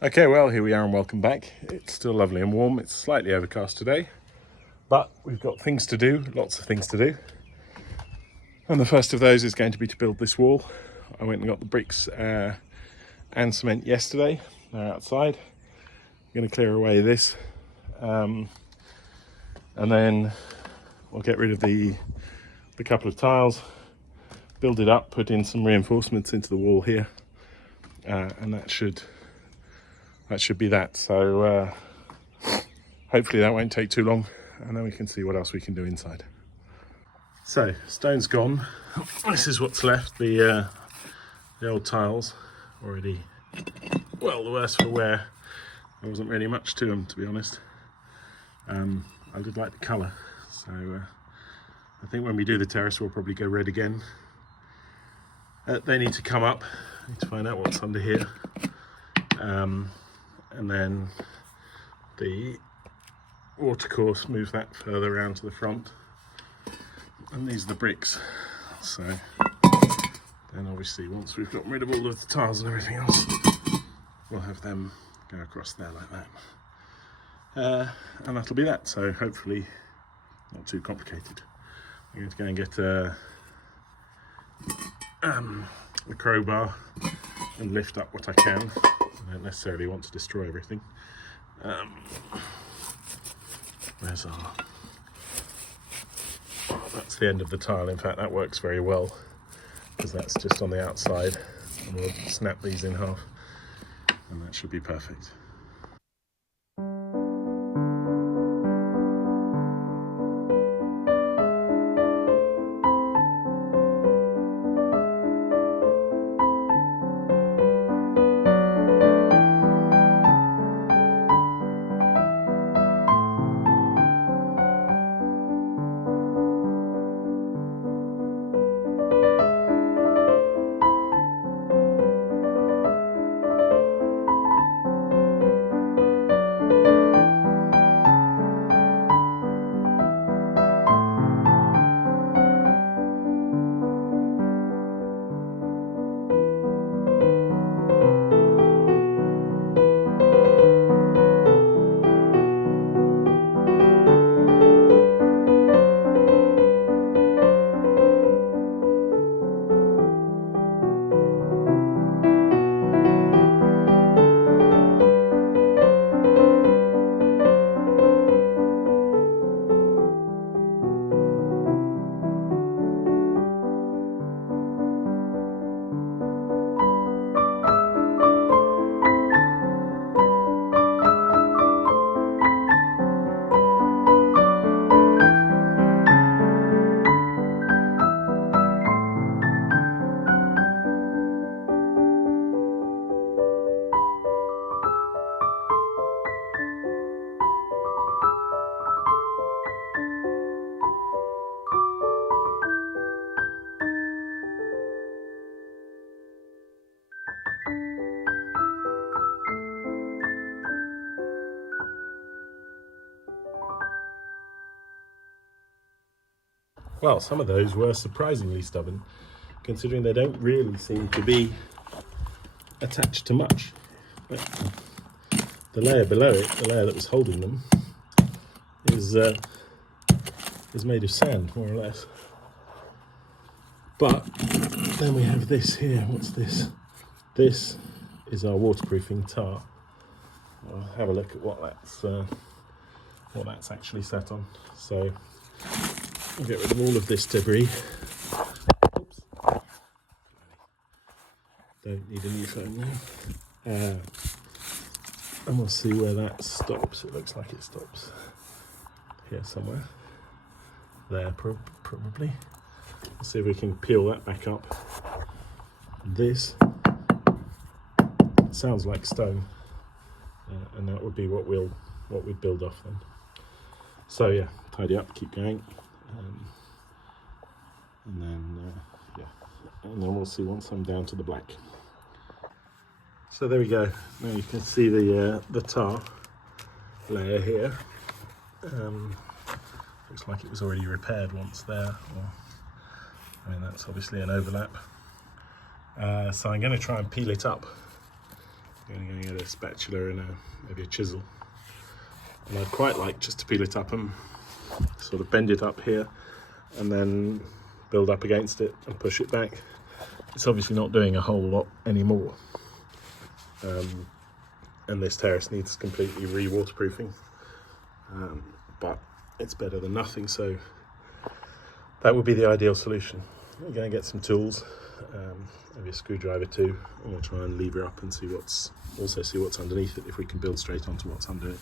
Okay, well, here we are and welcome back. It's still lovely and warm. It's slightly overcast today, but we've got things to do, lots of things to do. And the first of those is going to be to build this wall. I went and got the bricks and cement yesterday. They're outside. I'm going to clear away this, and then we'll get rid of the couple of tiles, build it up, put in some reinforcements into the wall here, and that should be that. So hopefully that won't take too long, and then we can see what else we can do inside. So stone's gone. This is what's left. The old tiles already, well, the worse for wear. There wasn't really much to them, to be honest. I did like the colour, so I think when we do the terrace we'll probably go red again. They need to come up. I need to find out what's under here, and then the watercourse, move that further around to the front, and these are the bricks. So then obviously once we've gotten rid of all of the tiles and everything else, we'll have them go across there like that, and that'll be that. So hopefully not too complicated. I'm going to go and get the crowbar and lift up what I can. I don't necessarily want to destroy everything. Where's our... Oh, that's the end of the tile. In fact, that works very well because that's just on the outside, and we'll snap these in half and that should be perfect. Well, some of those were surprisingly stubborn, considering they don't really seem to be attached to much. But the layer below it, the layer that was holding them, is made of sand, more or less. But then we have this here. What's this? This is our waterproofing tar. I'll have a look at what that's actually set on. So I'll get rid of all of this debris. Oops. Don't need a new phone now. And we'll see where that stops. It looks like it stops here somewhere. There, probably. Let's see if we can peel that back up. This sounds like stone, and that would be what we'd build off then. So yeah, tidy up, keep going. And then we'll see once I'm down to the black. So there we go. Now you can see the tar layer here. Looks like it was already repaired once there. I mean, that's obviously an overlap. So I'm going to try and peel it up I'm going to get a spatula and maybe a chisel. And I'd quite like just to peel it up and sort of bend it up here and then build up against it and push it back. It's obviously not doing a whole lot anymore. And this terrace needs completely re-waterproofing. But it's better than nothing, so that would be the ideal solution. We're going to get some tools, maybe a screwdriver too, and we'll try and lever up and see what's underneath it, if we can build straight onto what's under it.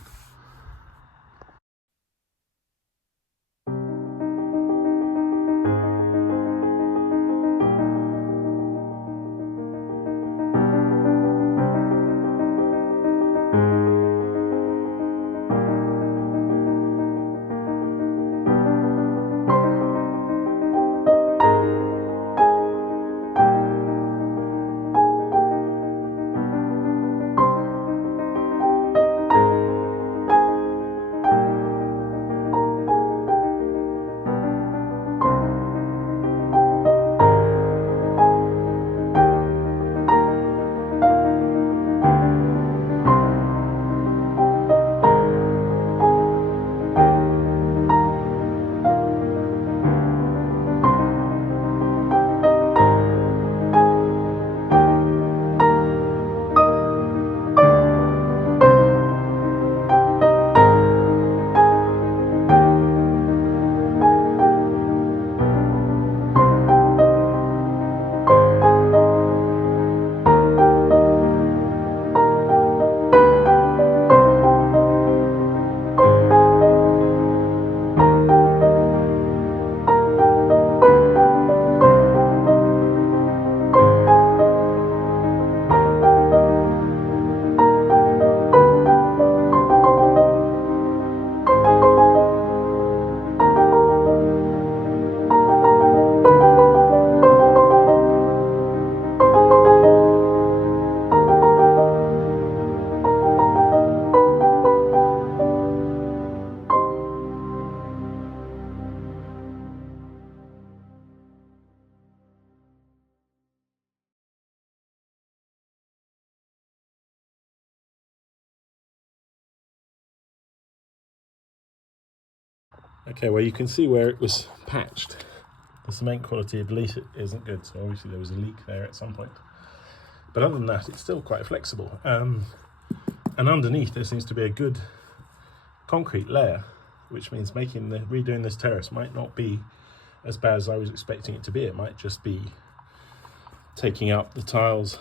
Okay, well, you can see where it was patched. The cement quality of leaf isn't good, so obviously there was a leak there at some point. But other than that, it's still quite flexible. And underneath there seems to be a good concrete layer, which means redoing this terrace might not be as bad as I was expecting it to be. It might just be taking up the tiles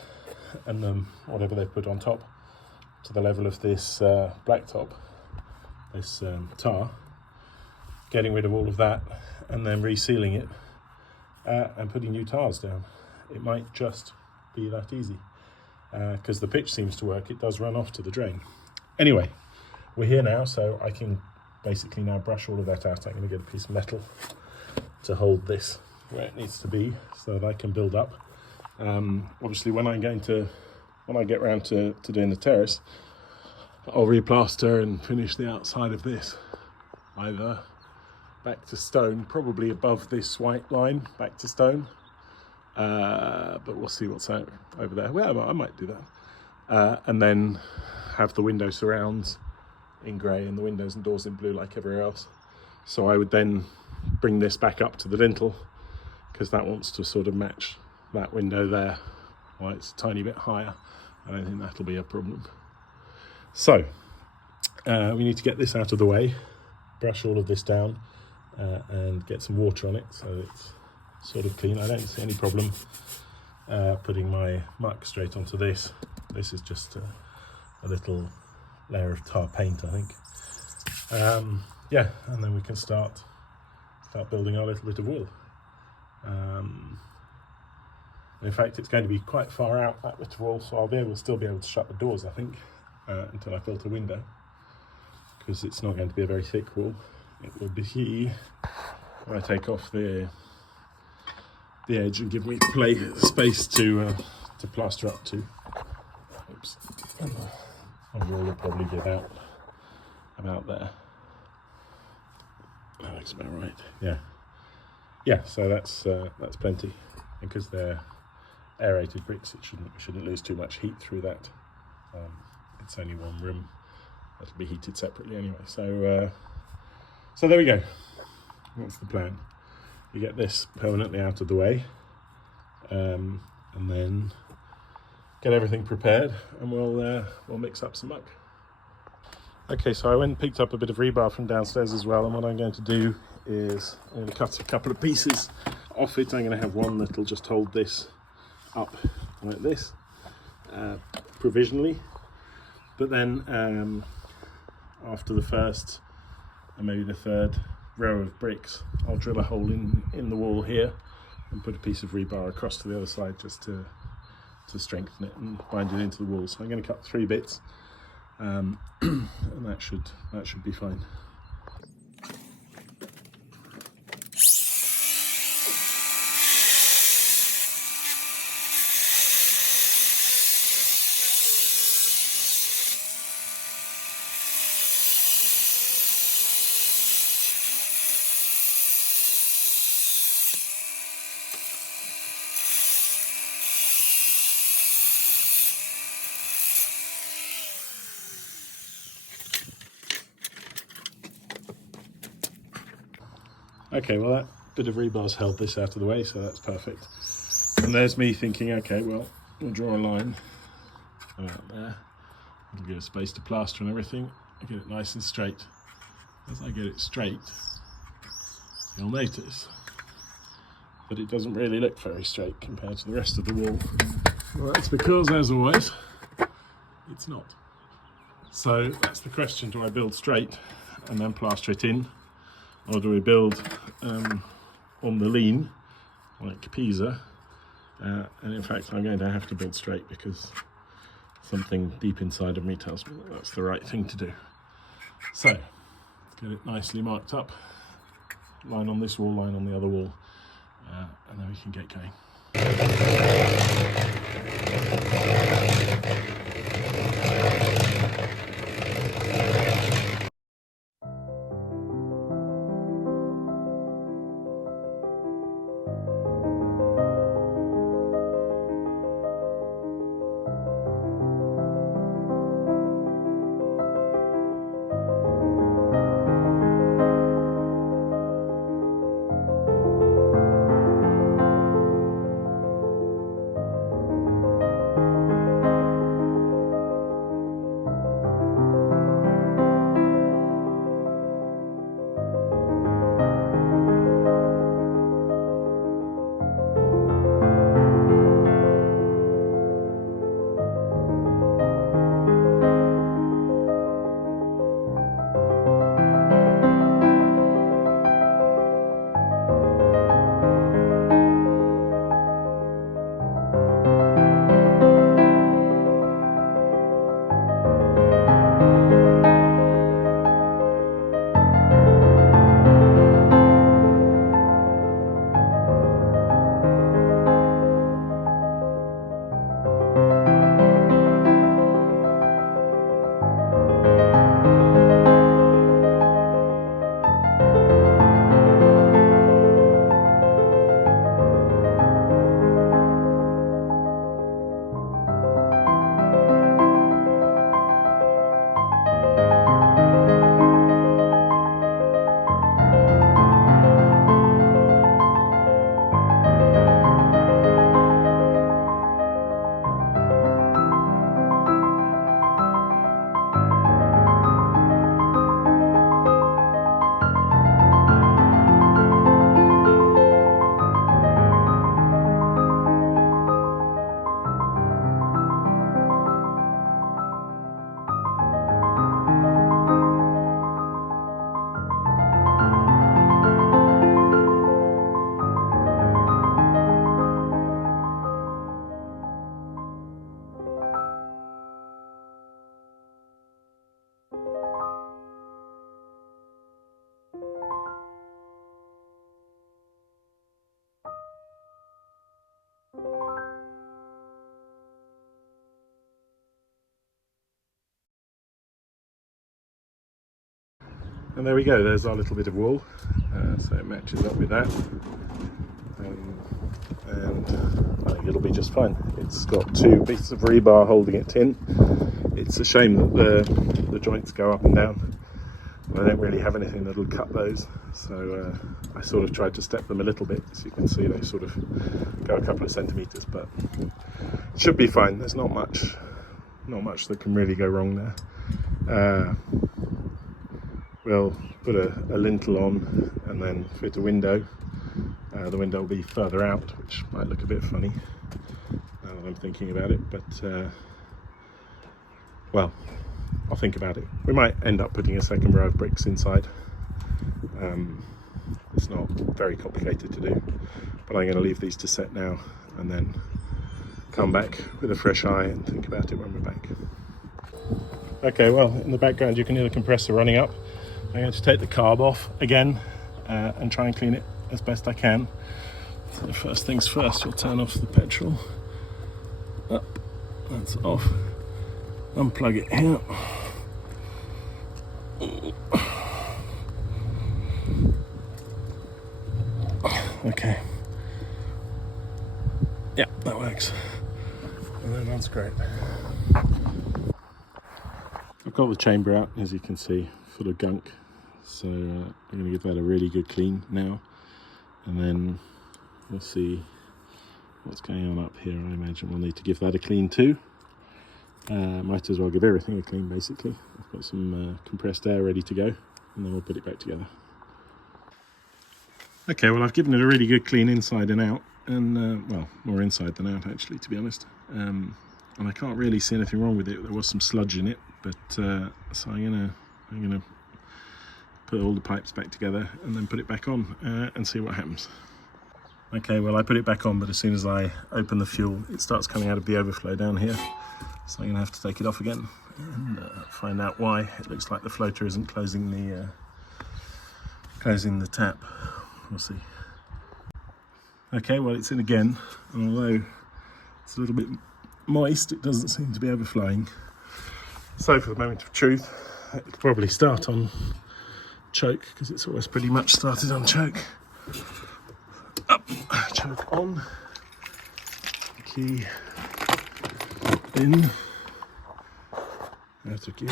and whatever they put on top to the level of this blacktop, this tar, getting rid of all of that and then resealing it and putting new tiles down. It might just be that easy because the pitch seems to work. It does run off to the drain. Anyway, we're here now, so I can basically now brush all of that out. I'm going to get a piece of metal to hold this where it needs to be so that I can build up. Obviously when I get round to doing the terrace, I'll replaster and finish the outside of this either back to stone, probably above this white line, back to stone, but we'll see what's over there. Well, I might do that, and then have the window surrounds in grey and the windows and doors in blue like everywhere else. So I would then bring this back up to the lintel because that wants to sort of match that window there. Well, it's a tiny bit higher. I don't think that'll be a problem. So we need to get this out of the way, brush all of this down and get some water on it so it's sort of clean. I don't see any problem putting my muck straight onto this. This is just a little layer of tar paint, I think. Yeah, and then we can start building our little bit of wall. In fact, it's going to be quite far out, that bit of wall, so I'll still be able to shut the doors, I think, until I've built a window, because it's not going to be a very thick wall. It will be when I take off the edge and give me space to plaster up to. Oops. And the wall will probably be about there. That looks about right. Yeah. So that's plenty, and because they're aerated bricks, we shouldn't lose too much heat through that It's only one room, that'll be heated separately anyway. So there we go. That's the plan. You get this permanently out of the way, and then get everything prepared, and we'll mix up some muck. Okay, so I went and picked up a bit of rebar from downstairs as well, and what I'm going to do is I'm going to cut a couple of pieces off it. I'm going to have one that'll just hold this up like this, provisionally, but then after the first and maybe the third row of bricks, I'll drill a hole in the wall here and put a piece of rebar across to the other side just to strengthen it and bind it into the wall. So I'm going to cut 3 bits, and that should be fine. Okay, well that bit of rebar's held this out of the way, so that's perfect. And there's me thinking, okay, well, we'll draw a line about there. It'll give us space to plaster and everything. I get it nice and straight. As I get it straight, you'll notice that it doesn't really look very straight compared to the rest of the wall. Well, that's because, as always, it's not. So that's the question: do I build straight and then plaster it in? Or do we build on the lean, like Pisa? And in fact, I'm going to have to build straight because something deep inside of me tells me that that's the right thing to do. So, let's get it nicely marked up. Line on this wall, line on the other wall, and then we can get going. And there we go, there's our little bit of wall, so it matches up with that, and I think it'll be just fine. It's got 2 pieces of rebar holding it in, It's a shame that the joints go up and down. I don't really have anything that'll cut those, so I sort of tried to step them a little bit. As you can see, they sort of go a couple of centimetres, but it should be fine. There's not much that can really go wrong there. We'll put a lintel on and then fit a window. The window will be further out, which might look a bit funny now that I'm thinking about it, but well, I'll think about it. We might end up putting a second row of bricks inside. It's not very complicated to do, but I'm going to leave these to set now and then come back with a fresh eye and think about it when we're back. Okay, well, in the background you can hear the compressor running up. I'm going to take the carb off again and try and clean it as best I can. So first things first, we'll turn off the petrol. Up, that's off. Unplug it here. Okay. Yeah, that works. And then that's great. I've got the chamber out, as you can see, full of gunk. So I'm going to give that a really good clean now. And then we'll see what's going on up here. I imagine we'll need to give that a clean too. Might as well give everything a clean, basically. I've got some compressed air ready to go, and then we'll put it back together. Okay, well, I've given it a really good clean inside and out, and well, more inside than out actually, to be honest. And I can't really see anything wrong with it. There was some sludge in it, but so I'm gonna put all the pipes back together and then put it back on and see what happens. Okay, well, I put it back on, but as soon as I open the fuel, it starts coming out of the overflow down here. So I'm going to have to take it off again and find out why. It looks like the floater isn't closing the tap. We'll see. Okay, well, it's in again, and although it's a little bit moist, it doesn't seem to be overflowing. So for the moment of truth, it'll probably start on choke, because it's always pretty much started on choke. Up, choke on, key in, out of gear.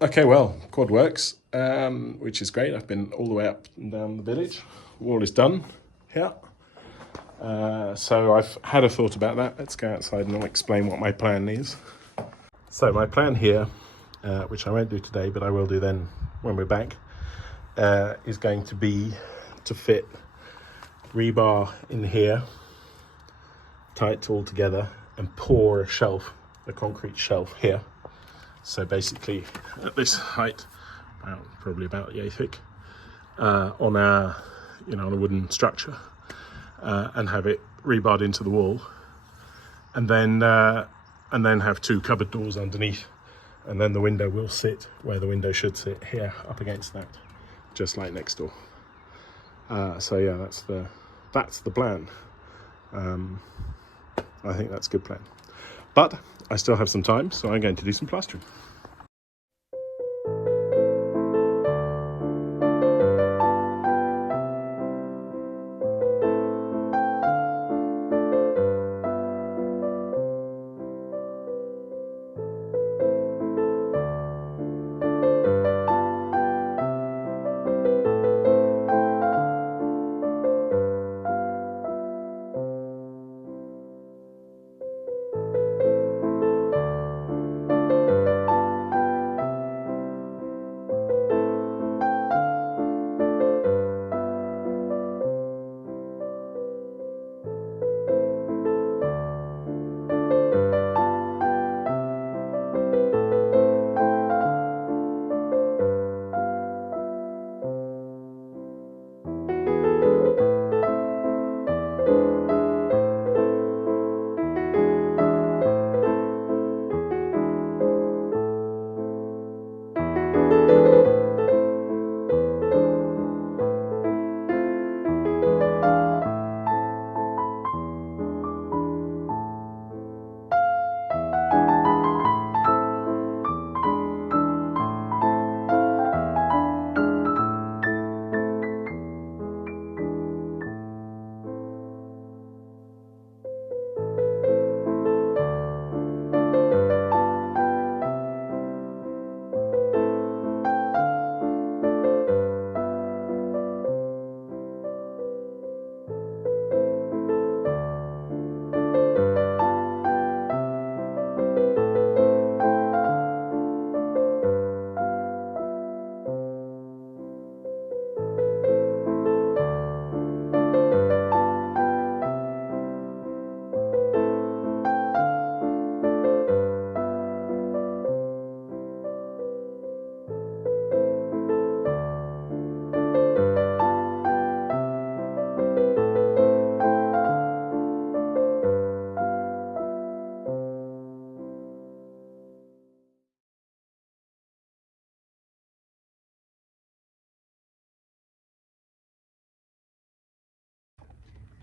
Okay, well, quad works, which is great. I've been all the way up and down the village. Wall is done here. So I've had a thought about that. Let's go outside and I'll explain what my plan is. So my plan here, which I won't do today, but I will do then when we're back, is going to be to fit rebar in here, tight all together, and pour a shelf, a concrete shelf here. So basically, at this height, probably about yay thick, on a wooden structure, and have it rebarred into the wall, and then have two cupboard doors underneath, and then the window will sit where the window should sit here, up against that, just like next door. So yeah, that's the plan. I think that's a good plan. But I still have some time, so I'm going to do some plastering.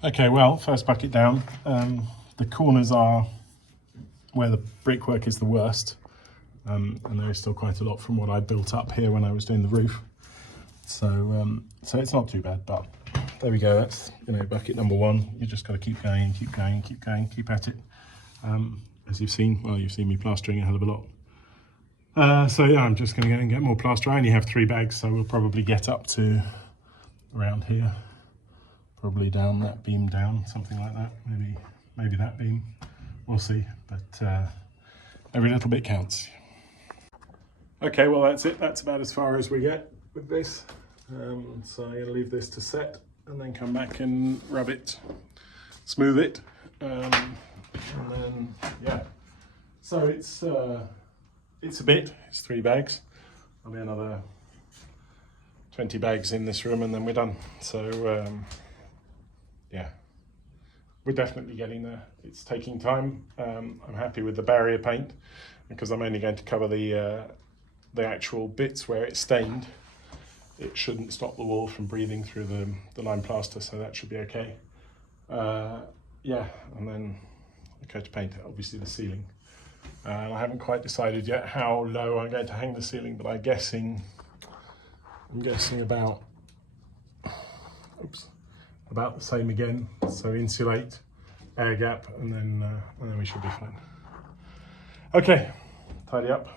Okay, well, first bucket down. The corners are where the brickwork is the worst, and there is still quite a lot from what I built up here when I was doing the roof. So it's not too bad, but there we go. That's, you know, bucket number one. You just got to keep going, keep going, keep going, keep at it. As you've seen, well, you've seen me plastering a hell of a lot. So yeah, I'm just going to go and get more plaster. I only have 3 bags, so we'll probably get up to around here, probably down that beam down, something like that. Maybe that beam. We'll see. But every little bit counts. Okay, well that's it. That's about as far as we get with this. So I'm going to leave this to set and then come back and rub it, smooth it, and then yeah. So it's a bit. It's 3 bags. There'll be another 20 bags in this room and then we're done. So yeah, we're definitely getting there. It's taking time. I'm happy with the barrier paint because I'm only going to cover the actual bits where it's stained. It shouldn't stop the wall from breathing through the lime plaster, so that should be okay. Yeah, and then I go to paint obviously the ceiling. I haven't quite decided yet how low I'm going to hang the ceiling, but I'm guessing about the same again. So insulate, air gap, and then we should be fine. Okay, tidy up,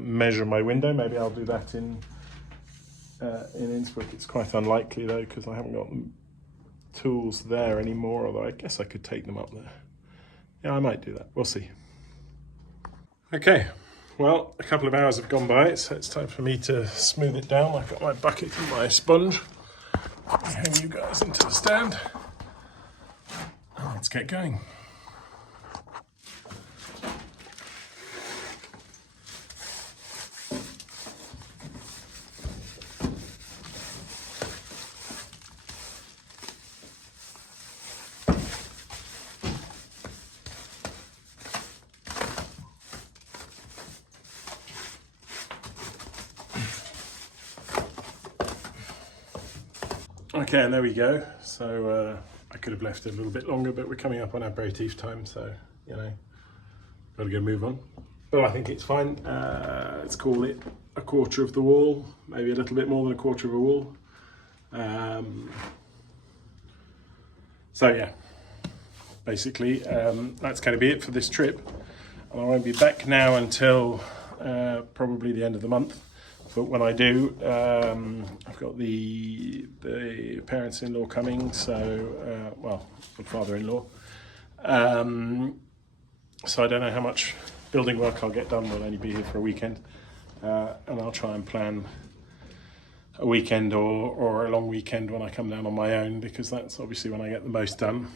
measure my window. Maybe I'll do that in Innsbruck. It's quite unlikely though, because I haven't got the tools there anymore, although I guess I could take them up there. Yeah, I might do that. We'll see. Okay, well, a couple of hours have gone by, so it's time for me to smooth it down. I've got my bucket and my sponge. Hang you guys into the stand. Let's get going. Okay, and there we go. So I could have left it a little bit longer, but we're coming up on aperitif time, so, you know, got to go move on. But I think it's fine. Let's call it a quarter of the wall, maybe a little bit more than a quarter of a wall. So yeah, basically that's going to be it for this trip. And I won't be back now until probably the end of the month. But when I do, I've got the parents-in-law coming, so, well, the father-in-law. So I don't know how much building work I'll get done. We'll only be here for a weekend. And I'll try and plan a weekend or a long weekend when I come down on my own, because that's obviously when I get the most done.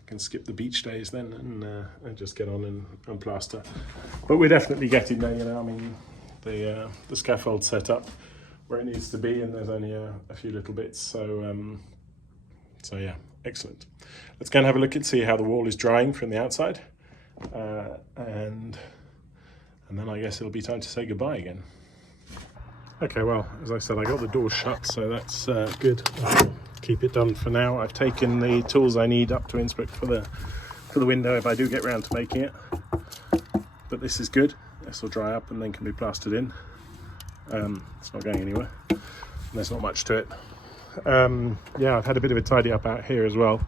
I can skip the beach days then and just get on and plaster. But we're definitely getting there, you know, I mean, the scaffold set up where it needs to be, and there's only a few little bits, so yeah, excellent. Let's go and have a look and see how the wall is drying from the outside, and then I guess it'll be time to say goodbye again. Okay, well, as I said, I got the door shut, so that's good. I'll keep it done for now. I've taken the tools I need up to Innsbruck for the window if I do get round to making it, but this is good. This will dry up and then can be plastered in. It's not going anywhere. And there's not much to it. Yeah, I've had a bit of a tidy up out here as well.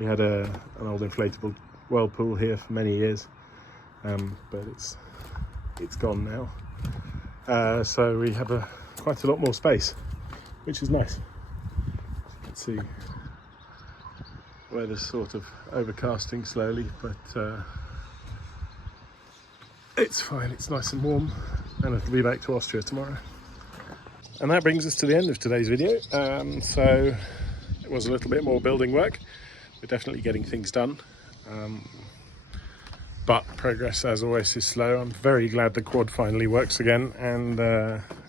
We had an old inflatable whirlpool here for many years, but it's gone now. So we have quite a lot more space, which is nice. As you can see, weather's sort of overcasting slowly, but it's fine, it's nice and warm, and it'll be back to Austria tomorrow. And that brings us to the end of today's video. So it was a little bit more building work. We're definitely getting things done. But progress, as always, is slow. I'm very glad the quad finally works again. And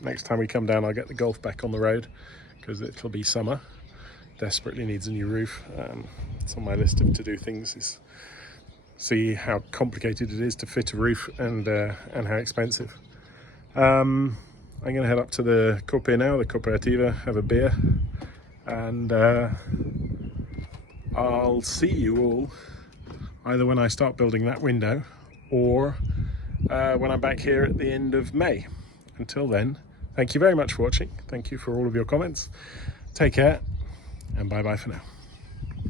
next time we come down, I'll get the Golf back on the road, because it'll be summer. Desperately needs a new roof. It's on my list of to-do things. Is see how complicated it is to fit a roof and how expensive. I'm going to head up to the Coppe now, the Cooperativa, have a beer, and I'll see you all either when I start building that window or when I'm back here at the end of May. Until then, thank you very much for watching. Thank you for all of your comments. Take care, and bye bye for now.